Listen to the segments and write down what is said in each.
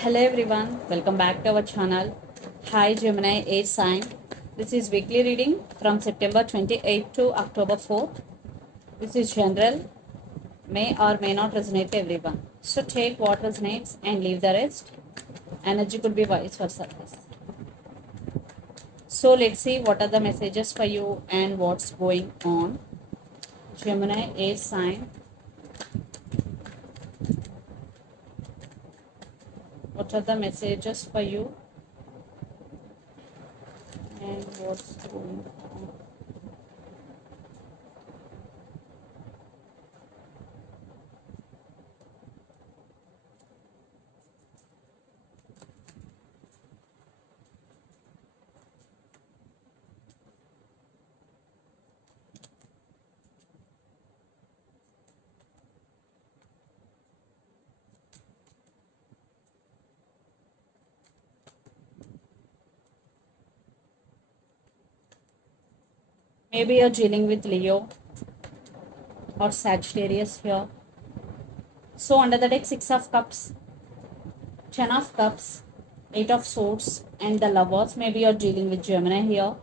Hello everyone, welcome back to our channel. Hi Gemini Air sign. This is weekly reading from September 28th to October 4th. This is general, may or may not resonate to everyone. So take what resonates and leave the rest. Energy could be vice versa. So let's see what are the messages for you and what's going on. Gemini Air sign. What are the messages for you and what's going on? Maybe you're dealing with Leo or Sagittarius here. So under the deck, 6 of Cups, 10 of Cups, 8 of Swords, and the Lovers. Maybe you're dealing with Gemini here.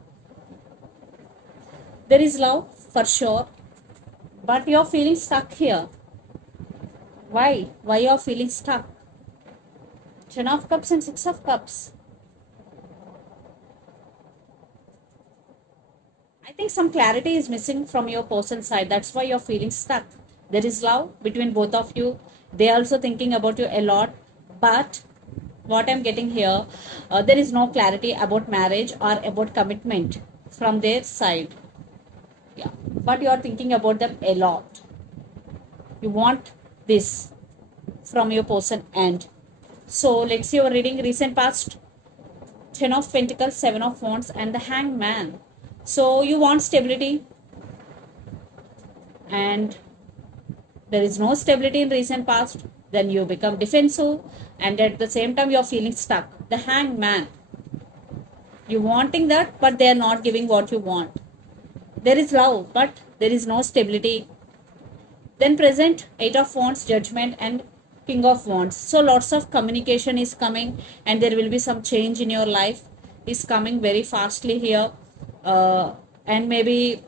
There is love for sure, but you're feeling stuck here. Why? Why you're feeling stuck? 10 of Cups and 6 of Cups. I think some clarity is missing from your person's side. That's why you're feeling stuck. There is love between both of you. They're also thinking about you a lot, but what I'm getting here, there is no clarity about marriage or about commitment from their side. Yeah, but you are thinking about them a lot. You want this from your person end. So let's see your reading recent past. 10 of Pentacles, 7 of Wands, and the Hanged Man. So you want stability, and there is no stability in recent past. Then you become defensive, and at the same time you are feeling stuck. The Hanged Man. You wanting that, but they are not giving what you want. There is love, but there is no stability. Then present 8 of Wands, Judgment, and King of Wands. So lots of communication is coming, and there will be some change in your life is coming very fastly here. And maybe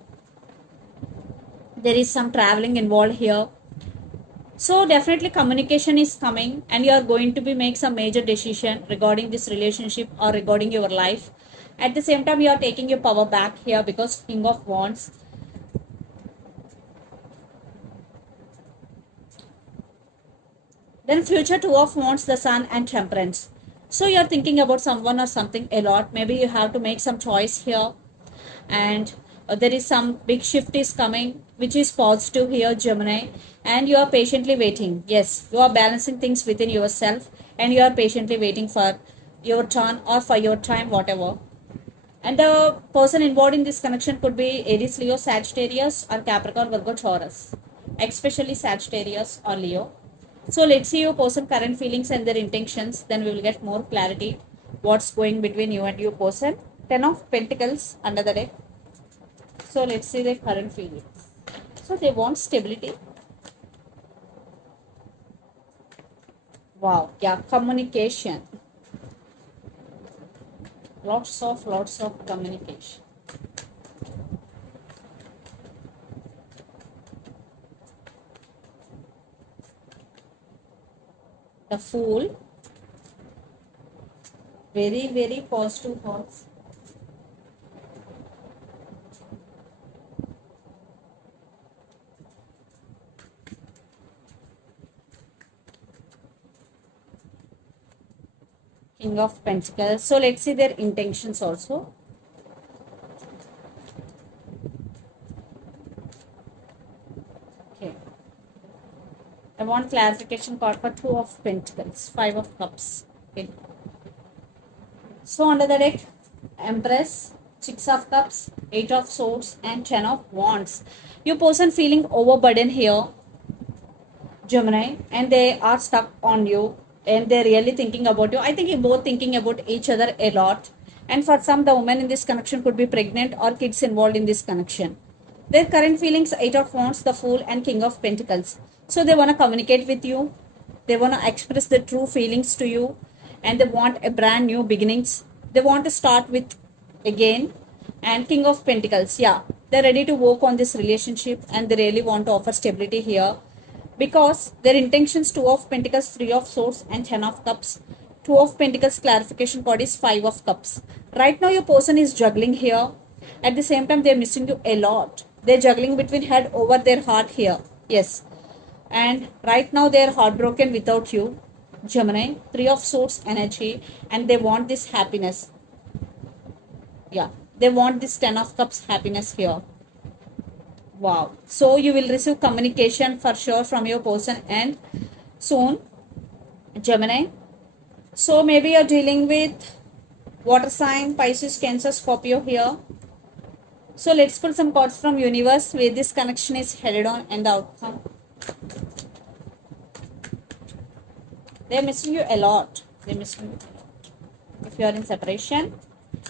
there is some traveling involved here. So definitely communication is coming, and you are going to be make some major decision regarding this relationship or regarding your life. At the same time, you are taking your power back here because King of Wands. Then future 2 of Wands, the Sun, and Temperance. So you are thinking about someone or something a lot. Maybe you have to make some choice here, and there is some big shift is coming, which is positive here, Gemini, and you are patiently waiting. Yes, you are balancing things within yourself, and you are patiently waiting for your turn or for your time, whatever. And the person involved in this connection could be Aries, Leo, Sagittarius, or Capricorn, Virgo, Taurus, especially Sagittarius or Leo. So let's see your person current feelings and their intentions. Then we will get more clarity what's going between you and your person. 10 of Pentacles under the deck. So let's see their current feelings. So they want stability. Wow, yeah, communication. Lots of communication. The Fool. Very positive thoughts. King of Pentacles. So let's see their intentions also. Okay. I want clarification card for 2 of Pentacles, 5 of Cups. Okay. So under the deck, Empress, 6 of Cups, 8 of Swords, and 10 of Wands. Your person feeling overburdened here, Gemini, and they are stuck on you, and they're really thinking about you. I think you're both thinking about each other a lot. And for some, the woman in this connection could be pregnant or kids involved in this connection. Their current feelings, 8 of Wands, the Fool, and King of Pentacles. So they want to communicate with you. They want to express their true feelings to you. and they want a brand new beginnings. They want to start with again. And King of Pentacles, yeah, they're ready to work on this relationship and they really want to offer stability here because their intentions: Two of Pentacles, Three of Swords, and Ten of Cups. Two of Pentacles clarification card is Five of Cups. Right now your person is juggling here. At the same time, they're missing you a lot. They're juggling between head over their heart here. Yes. And right now they're heartbroken without you, Gemini. Three of Swords energy, and they want this happiness. Yeah, they want this Ten of Cups happiness here. Wow. So you will receive communication for sure from your person and soon, Gemini. So maybe you're dealing with water sign, Pisces, Cancer, Scorpio here. So let's pull some cards from universe where this connection is headed on and the outcome. They're missing you a lot. They're missing you a lot. If you are in separation.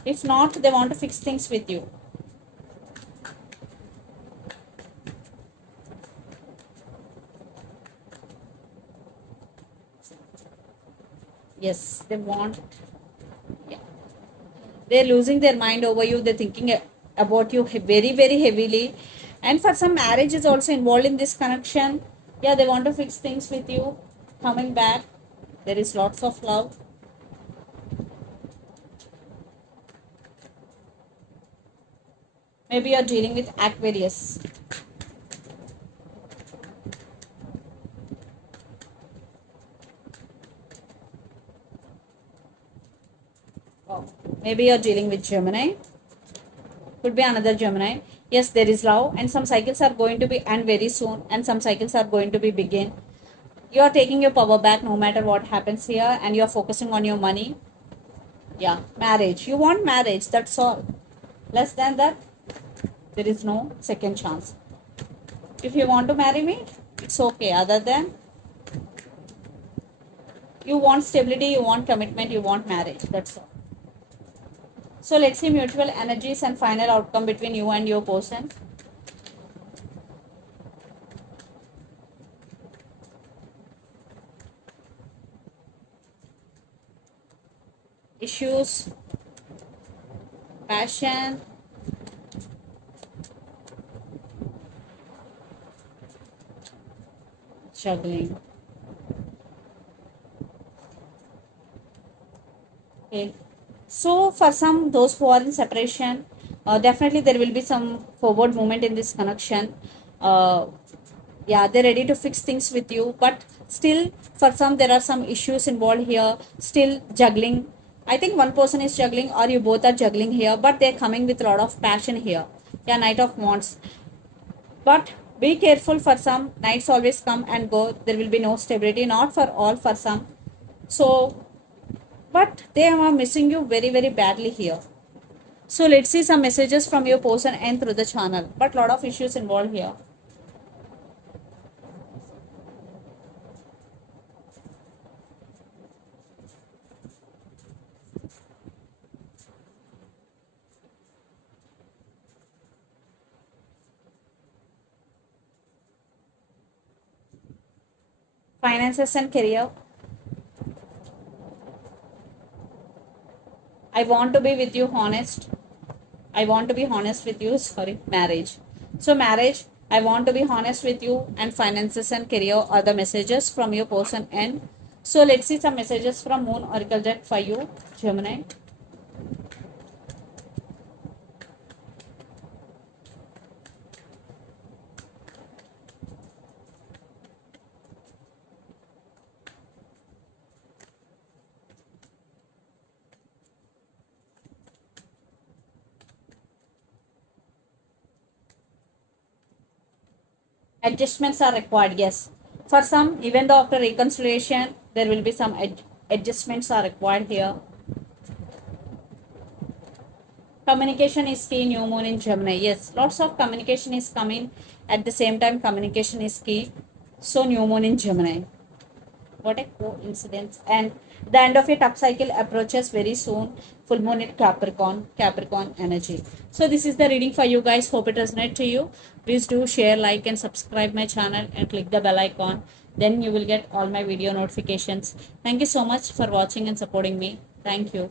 If not, they want to fix things with you. Yes, they want. Yeah. They're losing their mind over you. They're thinking about you very, very heavily. And for some, marriage is also involved in this connection. Yeah, they want to fix things with you. Coming back. There is lots of love. Maybe you're dealing with Aquarius. Oh, maybe you're dealing with Gemini. Could be another Gemini. Yes, there is love and some cycles are going to be end very soon and some cycles are going to be begin. You are taking your power back no matter what happens here and you are focusing on your money. Yeah, marriage. You want marriage, that's all. Less than that, there is no second chance. If you want to marry me, it's okay. Other than, you want stability, you want commitment, you want marriage, that's all. So let's see mutual energies and final outcome between you and your person. Issues, passion, juggling. Okay. So for some, those who are in separation, definitely there will be some forward movement in this connection. Yeah, they're ready to fix things with you, but still for some there are some issues involved here. Still juggling. I think one person is juggling or you both are juggling here, but they're coming with a lot of passion here. Yeah, Knight of Wands. But be careful, for some knights always come and go. There will be no stability, not for all, for some. So but they are missing you very, very badly here. So let's see some messages from your person and through the channel, but lot of issues involved here. Finances and career. I want to be with you honest. I want to be honest with you. Sorry, marriage. So marriage, I want to be honest with you, and finances and career are the messages from your person. And so let's see some messages from Moon Oracle deck for you, Gemini. Adjustments are required, yes. For some, even though after reconciliation, there will be some adjustments are required here. Communication is key, new moon in Gemini. Yes, lots of communication is coming. At the same time, communication is key. So, new moon in Gemini. What a coincidence. And the end of your top cycle approaches very soon. Full moon in Capricorn energy. So this is the reading for you guys. Hope it resonates to you. Please do share, like and subscribe my channel and click the bell icon. then you will get all my video notifications. Thank you so much for watching and supporting me. Thank you.